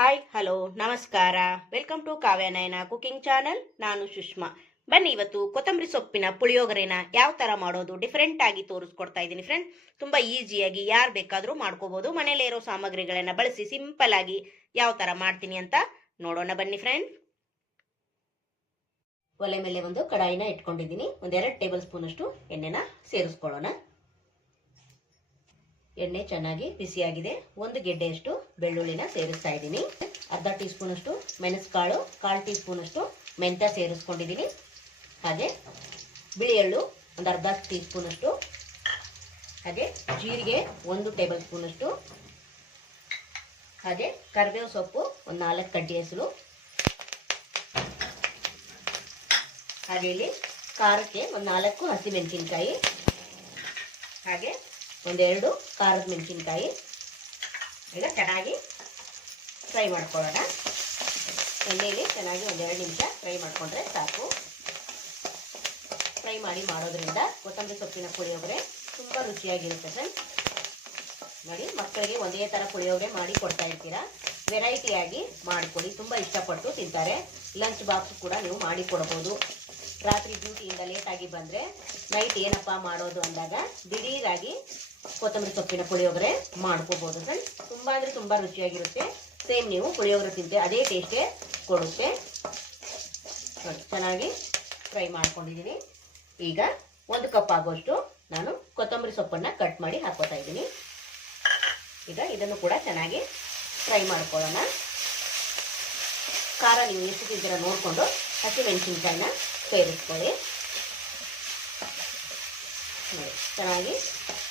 Hi hello ನಮಸ್ಕಾರ. Welcome to Kavyanayana cooking channel ನಾನು ಸುಷ್ಮಾ. ಬನ್ನಿ ಇವತ್ತು ಕೊತ್ತಂಬರಿ ಸೊಪ್ಪಿನ ಪುಳಿಯೋಗರೆನ ಯಾವ ಥರ ಮಾಡೋದು ಡಿಫ್ರೆಂಟ್ ಆಗಿ ತೋರಿಸ್ಕೊಡ್ತಾ ಇದ್ದೀನಿ ಫ್ರೆಂಡ್ ತುಂಬ ಈಸಿಯಾಗಿ ಯಾರು ಬೇಕಾದರೂ ಮಾಡ್ಕೋಬೋದು. ಮನೆಯಲ್ಲೇ ಇರೋ ಸಾಮಗ್ರಿಗಳನ್ನ ಬಳಸಿ ಸಿಂಪಲ್ ಆಗಿ ಯಾವ ಥರ ಮಾಡ್ತೀನಿ ಅಂತ ನೋಡೋಣ ಬನ್ನಿ ಫ್ರೆಂಡ್ ಒಲೆ ಮೇಲೆ ಒಂದು ಕಡಾಯಿನ ಇಟ್ಕೊಂಡಿದ್ದೀನಿ. ಒಂದೆರಡು ಟೇಬಲ್ ಸ್ಪೂನ್ ಅಷ್ಟು ಎಣ್ಣೆನ ಸೇರಿಸ್ಕೊಳ್ಳೋಣ. ಎಣ್ಣೆ ಚೆನ್ನಾಗಿ ಬಿಸಿಯಾಗಿದೆ. ಒಂದು ಗೆಡ್ಡೆಯಷ್ಟು ಬೆಳ್ಳುಳ್ಳಿನ ಸೇರಿಸ್ತಾ ಇದ್ದೀನಿ. ಅರ್ಧ ಟೀ ಸ್ಪೂನ್ ಅಷ್ಟು ಮೆಣಸುಕಾಳು, ಕಾಲು ಟೀ ಸ್ಪೂನ್ ಅಷ್ಟು ಮೆಂತ್ಯ ಸೇರಿಸ್ಕೊಂಡಿದ್ದೀನಿ. ಹಾಗೆ ಬಿಳಿ ಎಳ್ಳು ಒಂದು ಅರ್ಧ ಟೀ ಸ್ಪೂನ್ ಅಷ್ಟು ಹಾಗೆ ಜೀರಿಗೆ ಒಂದು ಟೇಬಲ್ ಸ್ಪೂನಷ್ಟು. ಹಾಗೆ ಕರಿಬೇವು ಸೊಪ್ಪು ಒಂದು ನಾಲ್ಕು ಕಡ್ಡಿ ಹೆಸರು. ಹಾಗೆ ಇಲ್ಲಿ ಖಾರಕ್ಕೆ ಒಂದು ನಾಲ್ಕು ಹಸಿಮೆಣಸಿನ್ಕಾಯಿ. ಹಾಗೆ ಒಂದೆರಡು ಖಾರದ ಮೆಣಸಿನ್ಕಾಯಿ. ಈಗ ಚೆನ್ನಾಗಿ ಫ್ರೈ ಮಾಡ್ಕೊಳ್ಳೋಣ. ಎಣ್ಣೆಯಲ್ಲಿ ಚೆನ್ನಾಗಿ ಒಂದೆರಡು ನಿಮಿಷ ಫ್ರೈ ಮಾಡಿಕೊಂಡ್ರೆ ಸಾಕು. ಫ್ರೈ ಮಾಡಿ ಮಾಡೋದ್ರಿಂದ ಕೊತ್ತಂಬರಿ ಸೊಪ್ಪಿನ ಪುಳಿಯೋಗರೆ ತುಂಬ ರುಚಿಯಾಗಿರುತ್ತೆ ಸರ್ ನೋಡಿ, ಮಕ್ಕಳಿಗೆ ಒಂದೇ ಥರ ಪುಳಿಯೋಗರೆ ಮಾಡಿ ಕೊಡ್ತಾ ಇರ್ತೀರಾ. ವೆರೈಟಿಯಾಗಿ ಮಾಡಿಕೊಡಿ ತುಂಬ ಇಷ್ಟಪಟ್ಟು ತಿಂತಾರೆ. ಲಂಚ್ ಬಾಕ್ಸ್ ಕೂಡ ನೀವು ಮಾಡಿ ಕೊಡ್ಬೋದು. ರಾತ್ರಿ ಡ್ಯೂಟಿಯಿಂದ ಲೇಟಾಗಿ ಬಂದರೆ ನೈಟ್ ಏನಪ್ಪ ಮಾಡೋದು ಅಂದಾಗ ದಿಢೀರಾಗಿ ಕೊತ್ತಂಬರಿ ಸೊಪ್ಪಿನ ಪುಳಿಯೋಗರೆ ಮಾಡ್ಕೋಬೋದು ಫ್ರೆಂಡ್ಸ್ ತುಂಬ ಅಂದರೆ ತುಂಬ ರುಚಿಯಾಗಿರುತ್ತೆ. ಸೇಮ್ ನೀವು ಪುಳಿಯೋಗರೆ ತಿಂತೆ ಅದೇ ಟೇಸ್ಟೇ ಕೊಡುತ್ತೆ. ಚೆನ್ನಾಗಿ ಫ್ರೈ ಮಾಡ್ಕೊಂಡಿದ್ದೀನಿ. ಈಗ ಒಂದು ಕಪ್ ಆಗೋಷ್ಟು ನಾನು ಕೊತ್ತಂಬರಿ ಸೊಪ್ಪನ್ನು ಕಟ್ ಮಾಡಿ ಹಾಕೋತಾ ಇದ್ದೀನಿ. ಈಗ ಇದನ್ನು ಕೂಡ ಚೆನ್ನಾಗಿ ಫ್ರೈ ಮಾಡ್ಕೊಳ್ಳೋಣ. ಖಾರ ನೀವು ಎಷ್ಟು ತಿಂತೀರ ನೋಡಿಕೊಂಡು ಹಸಿಮೆಣಸಿನ್ಕಾಯಿನ ಸೇರಿಸ್ಕೊಳ್ಳಿ ನೋಡಿ, ಚೆನ್ನಾಗಿ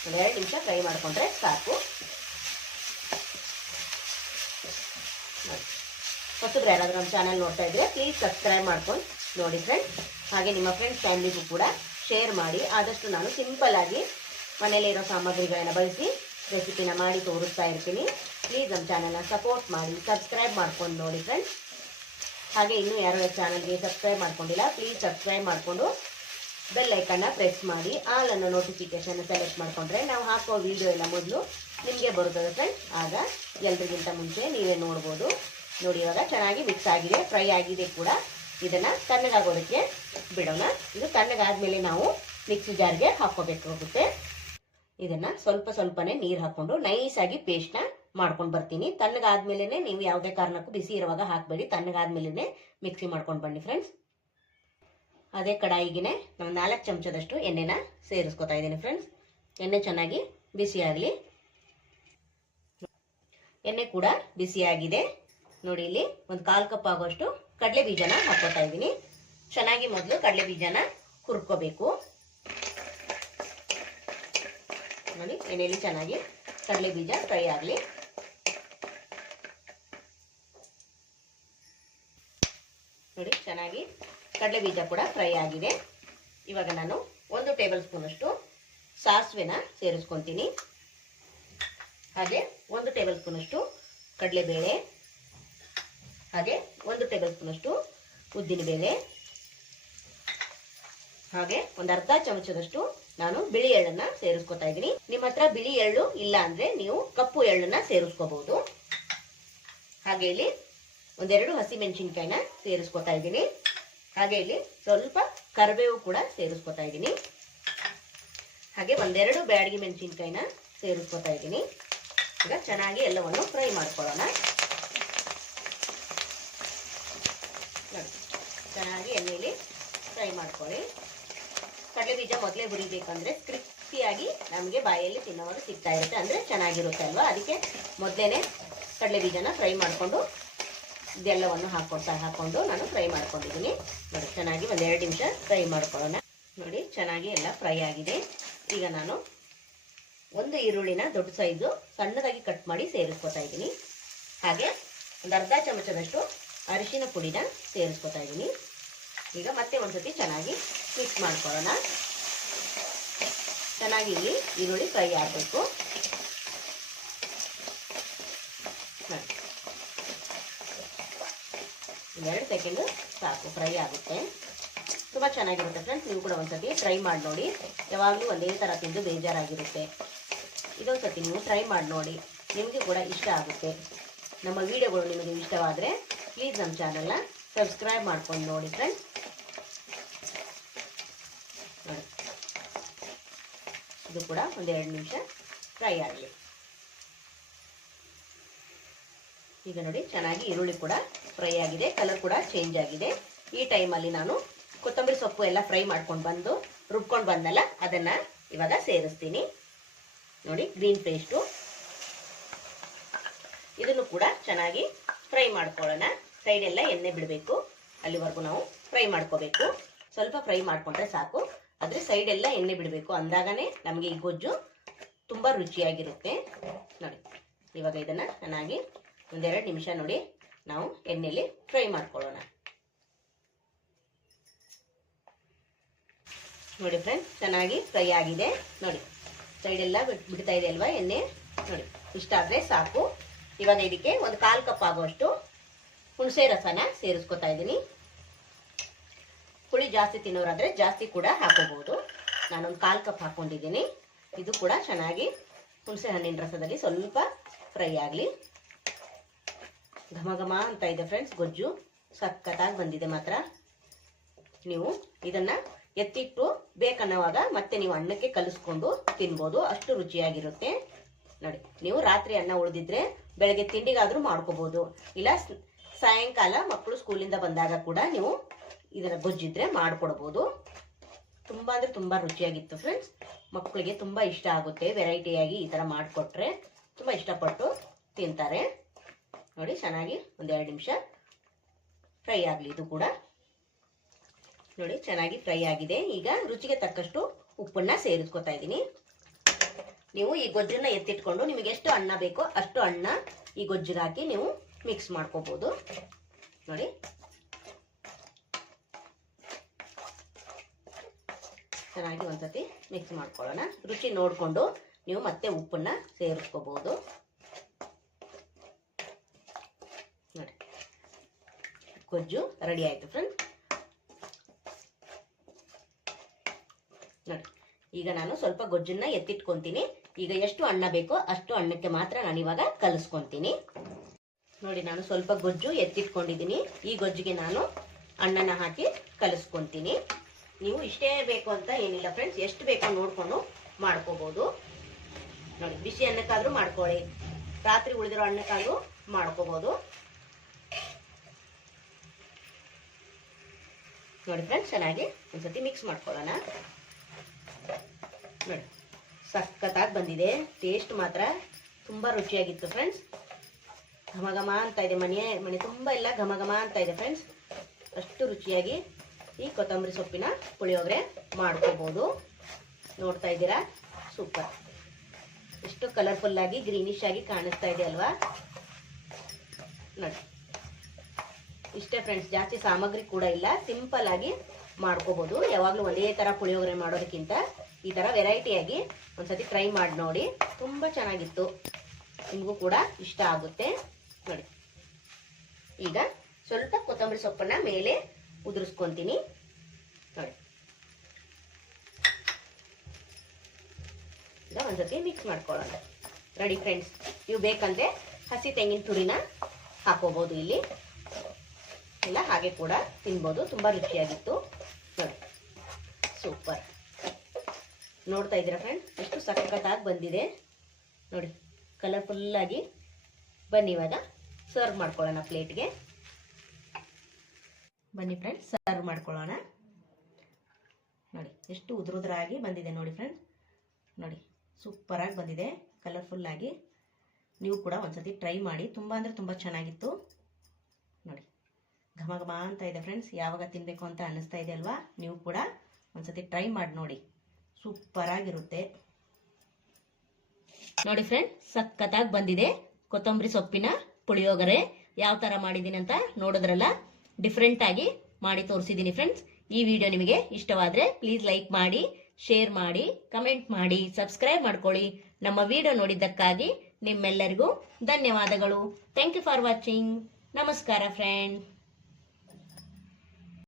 ಒಂದೆರಡು ನಿಮಿಷ ಫ್ರೈ ಮಾಡಿಕೊಂಡ್ರೆ ಸಾಕು. ಹೊಸಬ್ರು ಯಾರಾದರೂ ನಮ್ಮ ಚಾನಲ್ ನೋಡ್ತಾ ಇದ್ರೆ ಪ್ಲೀಸ್ ಸಬ್ಸ್ಕ್ರೈಬ್ ಮಾಡ್ಕೊಂಡು ನೋಡಿ ಫ್ರೆಂಡ್ಸ್ ಹಾಗೆ ನಿಮ್ಮ ಫ್ರೆಂಡ್ಸ್ ಫ್ಯಾಮಿಲಿಗೂ ಕೂಡ ಶೇರ್ ಮಾಡಿ. ಆದಷ್ಟು ನಾನು ಸಿಂಪಲ್ ಆಗಿ ಸಾಮಗ್ರಿಗಳನ್ನು ಸಾಮಗ್ರಿಗಳನ್ನ ಬಳಸಿ ರೆಸಿಪಿನ ಮಾಡಿ ತೋರಿಸ್ತಾ ಇರ್ತೀನಿ. ಪ್ಲೀಸ್ ನಮ್ಮ ಚಾನಲ್ನ ಸಪೋರ್ಟ್ ಮಾಡಿ ಸಬ್ಸ್ಕ್ರೈಬ್ ಮಾಡ್ಕೊಂಡು ನೋಡಿ ಫ್ರೆಂಡ್ಸ್ ಹಾಗೆ ಇನ್ನೂ ಯಾರು ಚಾನಲ್ಗೆ ಸಬ್ಸ್ಕ್ರೈಬ್ ಮಾಡ್ಕೊಂಡಿಲ್ಲ ಪ್ಲೀಸ್ ಸಬ್ಸ್ಕ್ರೈಬ್ ಮಾಡಿಕೊಂಡು ಬೆಲ್ ಐಕನ್ನ ಪ್ರೆಸ್ ಮಾಡಿ ಆಲ್ ಅನ್ನೋ ನೋಟಿಫಿಕೇಶನ್ ಸೆಲೆಕ್ಟ್ ಮಾಡಿಕೊಂಡ್ರೆ ನಾವು ಹಾಕೋ ವಿಡಿಯೋ ಎಲ್ಲ ಮೊದಲು ನಿಮಗೆ ಬರುತ್ತದೆ ಫ್ರೆಂಡ್ ಆಗ ಎಲ್ರಿಗಿಂತ ಮುಂಚೆ ನೀವೇ ನೋಡ್ಬೋದು. ನೋಡಿ, ಇವಾಗ ಚೆನ್ನಾಗಿ ಮಿಕ್ಸ್ ಆಗಿದೆ ಫ್ರೈ ಆಗಿದೆ ಕೂಡ. ಇದನ್ನು ತಣ್ಣಗಾಗೋದಕ್ಕೆ ಬಿಡೋಣ. ಇದು ತಣ್ಣಗಾದ್ಮೇಲೆ ನಾವು ಮಿಕ್ಸಿ ಜಾರ್ಗೆ ಹಾಕೋಬೇಕಾಗುತ್ತೆ ಇದನ್ನು ಸ್ವಲ್ಪ ಸ್ವಲ್ಪನೇ ನೀರು ಹಾಕ್ಕೊಂಡು ನೈಸಾಗಿ ಪೇಸ್ಟ್ನ ಮಾಡ್ಕೊಂಡು ಬರ್ತೀನಿ. ತಣ್ಣಗಾದ್ಮೇಲೆ ನೀವು ಯಾವುದೇ ಕಾರಣಕ್ಕೂ ಬಿಸಿ ಇರುವಾಗ ಹಾಕಬೇಡಿ. ತಣ್ಣಗಾದ್ಮೇಲೆ ಮಿಕ್ಸಿ ಮಾಡ್ಕೊಂಡು ಬನ್ನಿ ಫ್ರೆಂಡ್ಸ್ ಅದೇ ಕಡಾಯಿಗೆ ನಾವು ನಾಲ್ಕು ಚಮಚದಷ್ಟು ಎಣ್ಣೆನ ಸೇರಿಸ್ಕೊತಾ ಇದ್ದೀನಿ ಫ್ರೆಂಡ್ಸ್ ಎಣ್ಣೆ ಚೆನ್ನಾಗಿ ಬಿಸಿಯಾಗಲಿ ಎಣ್ಣೆ ಕೂಡ ಬಿಸಿಯಾಗಿದೆ ನೋಡಿ ಇಲ್ಲಿ ಒಂದು ಕಾಲು ಕಪ್ ಆಗೋಷ್ಟು ಕಡಲೆ ಬೀಜನ ಹಾಕೋತಾ ಇದ್ದೀನಿ. ಚೆನ್ನಾಗಿ ಮೊದಲು ಕಡಲೆ ಬೀಜನ ಹುರ್ಕೋಬೇಕು. ನೋಡಿ ಎಣ್ಣೆಯಲ್ಲಿ ಚೆನ್ನಾಗಿ ಕಡಲೆ ಬೀಜ ಫ್ರೈ ಆಗಲಿ ನೋಡಿ ಚೆನ್ನಾಗಿ ಕಡಲೆ ಬೀಜ ಕೂಡ ಫ್ರೈ ಆಗಿದೆ. ಇವಾಗ ನಾನು ಒಂದು ಟೇಬಲ್ ಸ್ಪೂನ್ ಅಷ್ಟು ಸಾಸಿವೆನ ಸೇರಿಸ್ಕೊತೀನಿ. ಹಾಗೆ ಒಂದು ಟೇಬಲ್ ಸ್ಪೂನ್ ಅಷ್ಟು ಕಡಲೆಬೇಳೆ. ಹಾಗೆ ಒಂದು ಟೇಬಲ್ ಸ್ಪೂನ್ ಅಷ್ಟು ಉದ್ದಿನಬೇಳೆ. ಹಾಗೆ ಒಂದು ಅರ್ಧ ಚಮಚದಷ್ಟು ನಾನು ಬಿಳಿ ಎಳ್ಳನ್ನ ಸೇರಿಸ್ಕೊತಾ ಇದ್ದೀನಿ. ನಿಮ್ಮ ಹತ್ರ ಬಿಳಿ ಎಳ್ಳು ಇಲ್ಲ ಅಂದ್ರೆ ನೀವು ಕಪ್ಪು ಎಳ್ಳನ್ನ ಸೇರಿಸ್ಕೋಬಹುದು ಹಾಗೆ ಇಲ್ಲಿ ಒಂದೆರಡು ಹಸಿ ಮೆಣಸಿನ್ಕಾಯಿನ ಸೇರಿಸ್ಕೊತಾ ಇದ್ದೀನಿ. ಹಾಗೆ ಇಲ್ಲಿ ಸ್ವಲ್ಪ ಕರಿಬೇವು ಕೂಡ ಸೇರಿಸ್ಕೊತಾ ಇದ್ದೀನಿ. ಹಾಗೆ ಒಂದೆರಡು ಬ್ಯಾಡಗಿ ಮೆಣಸಿನ್ಕಾಯಿನ ಸೇರಿಸ್ಕೊತಾ ಇದ್ದೀನಿ. ಈಗ ಚೆನ್ನಾಗಿ ಎಲ್ಲವನ್ನು ಫ್ರೈ ಮಾಡ್ಕೊಳ್ಳೋಣ. ಚೆನ್ನಾಗಿ ಎಣ್ಣೆಯಲ್ಲಿ ಫ್ರೈ ಮಾಡ್ಕೊಳ್ಳಿ. ಕಡಲೆ ಬೀಜ ಮೊದಲೇ ಹುರಿಬೇಕಂದ್ರೆ ಕ್ರಿಸ್ಪಿಯಾಗಿ ನಮಗೆ ಬಾಯಲ್ಲಿ ತಿನ್ನೋವಾಗ ಸಿಗ್ತಾ ಇರುತ್ತೆ. ಅಂದರೆ ಚೆನ್ನಾಗಿರುತ್ತೆ ಅಲ್ವಾ? ಅದಕ್ಕೆ ಮೊದಲೇ ಕಡಲೆ ಬೀಜನ ಫ್ರೈ ಮಾಡಿಕೊಂಡು ಇದೆಲ್ಲವನ್ನು ಹಾಕೊಡ್ತಾ ಹಾಕೊಂಡು ನಾನು ಫ್ರೈ ಮಾಡ್ಕೊಂಡಿದ್ದೀನಿ. ನೋಡಿ, ಚೆನ್ನಾಗಿ ಒಂದೆರಡು ನಿಮಿಷ ಫ್ರೈ ಮಾಡ್ಕೊಳ್ಳೋಣ. ನೋಡಿ, ಚೆನ್ನಾಗಿ ಎಲ್ಲ ಫ್ರೈ ಆಗಿದೆ. ಈಗ ನಾನು ಒಂದು ಈರುಳ್ಳಿನ ದೊಡ್ಡ ಸೈಜು ಸಣ್ಣದಾಗಿ ಕಟ್ ಮಾಡಿ ಸೇರಿಸ್ಕೊತಾ ಇದ್ದೀನಿ. ಹಾಗೆ ಒಂದು ಅರ್ಧ ಚಮಚದಷ್ಟು ಅರಿಶಿನ ಪುಡಿನ ಸೇರಿಸ್ಕೊತಾ ಇದ್ದೀನಿ. ಈಗ ಮತ್ತೆ ಒಂದ್ಸತಿ ಚೆನ್ನಾಗಿ ಮಿಕ್ಸ್ ಮಾಡ್ಕೊಳ್ಳೋಣ. ಚೆನ್ನಾಗಿ ಇಲ್ಲಿ ಈರುಳ್ಳಿ ಫ್ರೈ ಆಗಬೇಕು. ಎರಡು ಸೆಕೆಂಡು ಸಾಕು ಫ್ರೈ ಆಗುತ್ತೆ. ತುಂಬ ಚೆನ್ನಾಗಿರುತ್ತೆ ಫ್ರೆಂಡ್ಸ್ ನೀವು ಕೂಡ ಒಂದ್ಸತಿ ಟ್ರೈ ಮಾಡಿ ನೋಡಿ. ಯಾವಾಗಲೂ ಒಂದೇ ಥರ ತಿಂದು ಬೇಜಾರಾಗಿರುತ್ತೆ. ಇದೊಂದು ಸತಿ ನೀವು ಟ್ರೈ ಮಾಡಿ ನೋಡಿ. ನಿಮಗೆ ಕೂಡ ಇಷ್ಟ ಆಗುತ್ತೆ. ನಮ್ಮ ವಿಡಿಯೋಗಳು ನಿಮಗೆ ಇಷ್ಟವಾದರೆ ಪ್ಲೀಸ್ ನಮ್ಮ ಚಾನಲ್ನ ಸಬ್ಸ್ಕ್ರೈಬ್ ಮಾಡ್ಕೊಂಡು ನೋಡಿ ಫ್ರೆಂಡ್ಸ್ ಇದು ಕೂಡ ಒಂದೆರಡು ನಿಮಿಷ ಫ್ರೈ ಆಗಲಿ. ಈಗ ನೋಡಿ, ಚೆನ್ನಾಗಿ ಈರುಳ್ಳಿ ಕೂಡ ಫ್ರೈ ಆಗಿದೆ ಕಲರ್ ಕೂಡ ಚೇಂಜ್ ಆಗಿದೆ. ಈ ಟೈಮಲ್ಲಿ ನಾನು ಕೊತ್ತಂಬರಿ ಸೊಪ್ಪು ಎಲ್ಲ ಫ್ರೈ ಮಾಡ್ಕೊಂಡು ಬಂದು, ರುಬ್ಕೊಂಡು ಬಂದಲ್ಲ ಅದನ್ನು ಇವಾಗ ಸೇರಿಸ್ತೀನಿ. ನೋಡಿ ಗ್ರೀನ್ ಪೇಸ್ಟು ಇದನ್ನು ಕೂಡ ಚೆನ್ನಾಗಿ ಫ್ರೈ ಮಾಡ್ಕೊಳ್ಳೋಣ. ಸೈಡೆಲ್ಲ ಎಣ್ಣೆ ಬಿಡಬೇಕು. ಅಲ್ಲಿವರೆಗೂ ನಾವು ಫ್ರೈ ಮಾಡ್ಕೋಬೇಕು. ಸ್ವಲ್ಪ ಫ್ರೈ ಮಾಡ್ಕೊಂಡ್ರೆ ಸಾಕು. ಆದರೆ ಸೈಡೆಲ್ಲ ಎಣ್ಣೆ ಬಿಡಬೇಕು. ಅಂದಾಗನೇ ನಮಗೆ ಈ ಗೊಜ್ಜು ತುಂಬ ರುಚಿಯಾಗಿರುತ್ತೆ. ನೋಡಿ, ಇವಾಗ ಇದನ್ನು ಚೆನ್ನಾಗಿ ಒಂದೆರಡು ನಿಮಿಷ ನೋಡಿ. ನಾವು ಎಣ್ಣೆಯಲ್ಲಿ ಫ್ರೈ ಮಾಡ್ಕೊಳ್ಳೋಣ. ನೋಡಿ ಫ್ರೆಂಡ್ಸ್ ಚೆನ್ನಾಗಿ ಫ್ರೈ ಆಗಿದೆ. ನೋಡಿ ಸೈಡೆಲ್ಲ ಎಲ್ಲ ಬಿಡ್ತಾ ಇದೆ ಅಲ್ವಾ ಎಣ್ಣೆ? ನೋಡಿ ಇಷ್ಟಾದರೆ ಸಾಕು. ಇವಾಗ ಇದಕ್ಕೆ ಒಂದು ಕಾಲು ಕಪ್ ಆಗುವಷ್ಟು ಹುಣಸೆ ರಸನ ಸೇರಿಸ್ಕೊತಾ ಇದ್ದೀನಿ. ಹುಳಿ ಜಾಸ್ತಿ ತಿನ್ನೋರಾದರೆ ಜಾಸ್ತಿ ಕೂಡ ಹಾಕೋಬಹುದು ನಾನೊಂದು ಕಾಲು ಕಪ್ ಹಾಕ್ಕೊಂಡಿದ್ದೀನಿ ಇದು ಕೂಡ ಚೆನ್ನಾಗಿ ಹುಣಸೆ ಹಣ್ಣಿನ ರಸದಲ್ಲಿ ಸ್ವಲ್ಪ ಫ್ರೈ ಆಗಲಿ. ಘಮ ಘಮ ಅಂತ ಇದೆ ಫ್ರೆಂಡ್ಸ್ ಗೊಜ್ಜು ಸಖತ್ತಾಗಿ ಬಂದಿದೆ ಮಾತ್ರ. ನೀವು ಇದನ್ನ ಎತ್ತಿಟ್ಟು ಬೇಕನ್ನೋವಾಗ ಮತ್ತೆ ನೀವು ಅನ್ನಕ್ಕೆ ಕಲಿಸ್ಕೊಂಡು ತಿನ್ಬೋದು, ಅಷ್ಟು ರುಚಿಯಾಗಿರುತ್ತೆ. ನೋಡಿ, ನೀವು ರಾತ್ರಿ ಅನ್ನ ಉಳಿದಿದ್ರೆ ಬೆಳಗ್ಗೆ ತಿಂಡಿಗಾದ್ರೂ ಮಾಡ್ಕೋಬಹುದು ಇಲ್ಲ ಸಾಯಂಕಾಲ ಮಕ್ಕಳು ಸ್ಕೂಲಿಂದ ಬಂದಾಗ ಕೂಡ ನೀವು ಇದರ ಗೊಜ್ಜಿದ್ರೆ ಮಾಡ್ಕೊಡ್ಬೋದು. ತುಂಬಾ ಅಂದ್ರೆ ತುಂಬಾ ರುಚಿಯಾಗಿತ್ತು ಫ್ರೆಂಡ್ಸ್ ಮಕ್ಕಳಿಗೆ ತುಂಬಾ ಇಷ್ಟ ಆಗುತ್ತೆ ವೆರೈಟಿಯಾಗಿ ಈ ತರ ಮಾಡಿಕೊಟ್ರೆ. ತುಂಬಾ ಇಷ್ಟಪಟ್ಟು ತಿಂತಾರೆ. ನೋಡಿ, ಚೆನ್ನಾಗಿ ಒಂದೆರಡು ನಿಮಿಷ ಫ್ರೈ ಆಗಲಿ ಇದು ಕೂಡ. ನೋಡಿ, ಚೆನ್ನಾಗಿ ಫ್ರೈ ಆಗಿದೆ. ಈಗ ರುಚಿಗೆ ತಕ್ಕಷ್ಟು ಉಪ್ಪನ್ನ ಸೇರಿಸ್ಕೊತಾ ಇದ್ದೀನಿ. ನೀವು ಈ ಗೊಜ್ಜನ್ನ ಎತ್ತಿಟ್ಕೊಂಡು ನಿಮಗೆ ಎಷ್ಟು ಅನ್ನ ಬೇಕೋ ಅಷ್ಟು ಅನ್ನ ಈ ಗೊಜ್ಜಿಗೆ ಹಾಕಿ ನೀವು ಮಿಕ್ಸ್ ಮಾಡ್ಕೋಬಹುದು ನೋಡಿ. ಚೆನ್ನಾಗಿ ಒಂದ್ಸತಿ ಮಿಕ್ಸ್ ಮಾಡ್ಕೊಳ್ಳೋಣ. ರುಚಿ ನೋಡಿಕೊಂಡು ನೀವು ಮತ್ತೆ ಉಪ್ಪನ್ನ ಸೇರಿಸ್ಕೋಬಹುದು ನೋಡಿ ಗೊಜ್ಜು ರೆಡಿ ಆಯ್ತು ಫ್ರೆಂಡ್ಸ್ ನೋಡಿ, ಈಗ ನಾನು ಸ್ವಲ್ಪ ಗೊಜ್ಜನ್ನ ಎತ್ತಿಟ್ಕೊಂತೀನಿ. ಈಗ ಎಷ್ಟು ಅನ್ನ ಬೇಕೋ ಅಷ್ಟು ಅನ್ನಕ್ಕೆ ಮಾತ್ರ ನಾನು ಇವಾಗ ಕಲಿಸ್ಕೊಂತೀನಿ. ನೋಡಿ, ನಾನು ಸ್ವಲ್ಪ ಗೊಜ್ಜು ಎತ್ತಿಟ್ಕೊಂಡಿದ್ದೀನಿ. ಈ ಗೊಜ್ಜಿಗೆ ನಾನು ಅಣ್ಣನ ಹಾಕಿ ಕಲಿಸ್ಕೊಂತೀನಿ. ನೀವು ಇಷ್ಟೇ ಬೇಕು ಅಂತ ಏನಿಲ್ಲ ಫ್ರೆಂಡ್ಸ್ ಎಷ್ಟು ಬೇಕೋ ನೋಡ್ಕೊಂಡು ಮಾಡ್ಕೋಬಹುದು ನೋಡಿ, ಬಿಸಿ ಅನ್ನಕ್ಕಾದ್ರೂ ಮಾಡ್ಕೊಳ್ಳಿ. ರಾತ್ರಿ ಉಳಿದಿರೋ ಅನ್ನಕ್ಕಾದ್ರೂ ಮಾಡ್ಕೋಬಹುದು ನೋಡಿ ಫ್ರೆಂಡ್ಸ್ ಚೆನ್ನಾಗಿ ಒಂದ್ಸತಿ ಮಿಕ್ಸ್ ಮಾಡ್ಕೊಳ್ಳೋಣ. ನೋಡಿ, ಸಖತ್ತಾಗಿ ಬಂದಿದೆ. ಟೇಸ್ಟ್ ಮಾತ್ರ ತುಂಬ ರುಚಿಯಾಗಿತ್ತು ಫ್ರೆಂಡ್ಸ್ ಘಮ ಅಂತ ಇದೆ ಮನೆ ಮನೆ ತುಂಬ ಇಲ್ಲ ಘಮ ಅಂತ ಇದೆ ಫ್ರೆಂಡ್ಸ್ ಅಷ್ಟು ರುಚಿಯಾಗಿ ಈ ಕೊತ್ತಂಬರಿ ಸೊಪ್ಪಿನ ಪುಳಿಯೋಗರೆ ಮಾಡ್ಕೋಬೋದು. ನೋಡ್ತಾ ಇದ್ದೀರಾ? ಸೂಪರ್ ಎಷ್ಟು ಕಲರ್ಫುಲ್ ಆಗಿ ಗ್ರೀನಿಶ್ ಆಗಿ ಕಾಣಿಸ್ತಾ ಇದೆ ಅಲ್ವಾ? ನೋಡಿ. ಇಷ್ಟೇ ಫ್ರೆಂಡ್ಸ್ ಜಾಸ್ತಿ ಸಾಮಗ್ರಿ ಕೂಡ ಇಲ್ಲ. ಸಿಂಪಲ್ ಆಗಿ ಮಾಡ್ಕೋಬಹುದು ಯಾವಾಗಲೂ ಒಂದೇ ಥರ ಪುಳಿಯೋಗರೆ ಮಾಡೋದಕ್ಕಿಂತ ಈ ಥರ ವೆರೈಟಿಯಾಗಿ ಒಂದ್ಸತಿ ಟ್ರೈ ಮಾಡಿ ನೋಡಿ. ತುಂಬ ಚೆನ್ನಾಗಿತ್ತು. ನಿಮಗೂ ಕೂಡ ಇಷ್ಟ ಆಗುತ್ತೆ. ನೋಡಿ. ಈಗ ಸ್ವಲ್ಪ ಕೊತ್ತಂಬರಿ ಸೊಪ್ಪನ್ನ ಮೇಲೆ ಉದುರಿಸ್ಕೊಂತೀನಿ. ನೋಡಿ. ಈಗ ಒಂದ್ಸತಿ ಮಿಕ್ಸ್ ಮಾಡ್ಕೊಳ್ಳೋಣ. ರೆಡಿ ಫ್ರೆಂಡ್ಸ್ ನೀವು ಬೇಕಂದ್ರೆ ಹಸಿ ತೆಂಗಿನ ತುರಿನ ಹಾಕೋಬಹುದು ಇಲ್ಲಿ. ಇಲ್ಲ, ಹಾಗೆ ಕೂಡ ತಿನ್ಬೋದು. ತುಂಬ ರುಚಿಯಾಗಿತ್ತು. ನೋಡಿ. ಸೂಪರ್ ನೋಡ್ತಾ ಇದ್ದೀರಾ ಫ್ರೆಂಡ್ ಎಷ್ಟು ಸಖತ್ತಾಗಿ ಬಂದಿದೆ. ನೋಡಿ ಕಲರ್ಫುಲ್ಲಾಗಿ ಬನ್ನಿ ಇವಾಗ. ಸರ್ವ್ ಮಾಡ್ಕೊಳ್ಳೋಣ ಪ್ಲೇಟ್ಗೆ ಬನ್ನಿ ಫ್ರೆಂಡ್ಸ್ ಸರ್ವ್ ಮಾಡ್ಕೊಳ್ಳೋಣ. ನೋಡಿ, ಎಷ್ಟು ಉದುರುದ್ರಾಗಿ ಬಂದಿದೆ ನೋಡಿ ಫ್ರೆಂಡ್ಸ್ ನೋಡಿ ಸೂಪರಾಗಿ ಬಂದಿದೆ. ಕಲರ್ಫುಲ್ಲಾಗಿ ನೀವು ಕೂಡ ಒಂದ್ಸತಿ ಟ್ರೈ ಮಾಡಿ. ತುಂಬ ಅಂದರೆ ತುಂಬ ಚೆನ್ನಾಗಿತ್ತು. ಘಮ ಘಮ ಅಂತ ಇದೆ ಫ್ರೆಂಡ್ಸ್ ಯಾವಾಗ ತಿನ್ನಬೇಕು ಅಂತ ಅನ್ನಿಸ್ತಾ ಇದೆ ಅಲ್ವಾ? ನೀವು ಕೂಡ ಒಂದ್ಸತಿ ಟ್ರೈ ಮಾಡಿ ನೋಡಿ. ಸೂಪರ್ ಆಗಿರುತ್ತೆ. ನೋಡಿ ಫ್ರೆಂಡ್ ಸಖತ್ತಾಗಿ ಬಂದಿದೆ. ಕೊತ್ತಂಬರಿ ಸೊಪ್ಪಿನ ಪುಳಿಯೋಗರೆ. ಯಾವ ಥರ ಮಾಡಿದ್ದೀನಿ ಅಂತ ನೋಡಿದ್ರಲ್ಲ? ಡಿಫ್ರೆಂಟ್ ಆಗಿ ಮಾಡಿ ತೋರಿಸಿದ್ದೀನಿ ಫ್ರೆಂಡ್ಸ್ ಈ ವಿಡಿಯೋ ನಿಮಗೆ ಇಷ್ಟವಾದರೆ ಪ್ಲೀಸ್ ಲೈಕ್ ಮಾಡಿ ಶೇರ್ ಮಾಡಿ ಕಮೆಂಟ್ ಮಾಡಿ ಸಬ್ಸ್ಕ್ರೈಬ್ ಮಾಡ್ಕೊಳ್ಳಿ. ನಮ್ಮ ವಿಡಿಯೋ ನೋಡಿದ್ದಕ್ಕಾಗಿ ನಿಮ್ಮೆಲ್ಲರಿಗೂ ಧನ್ಯವಾದಗಳು. ಥ್ಯಾಂಕ್ ಯು ಫಾರ್ ವಾಚಿಂಗ್ ನಮಸ್ಕಾರ ಫ್ರೆಂಡ್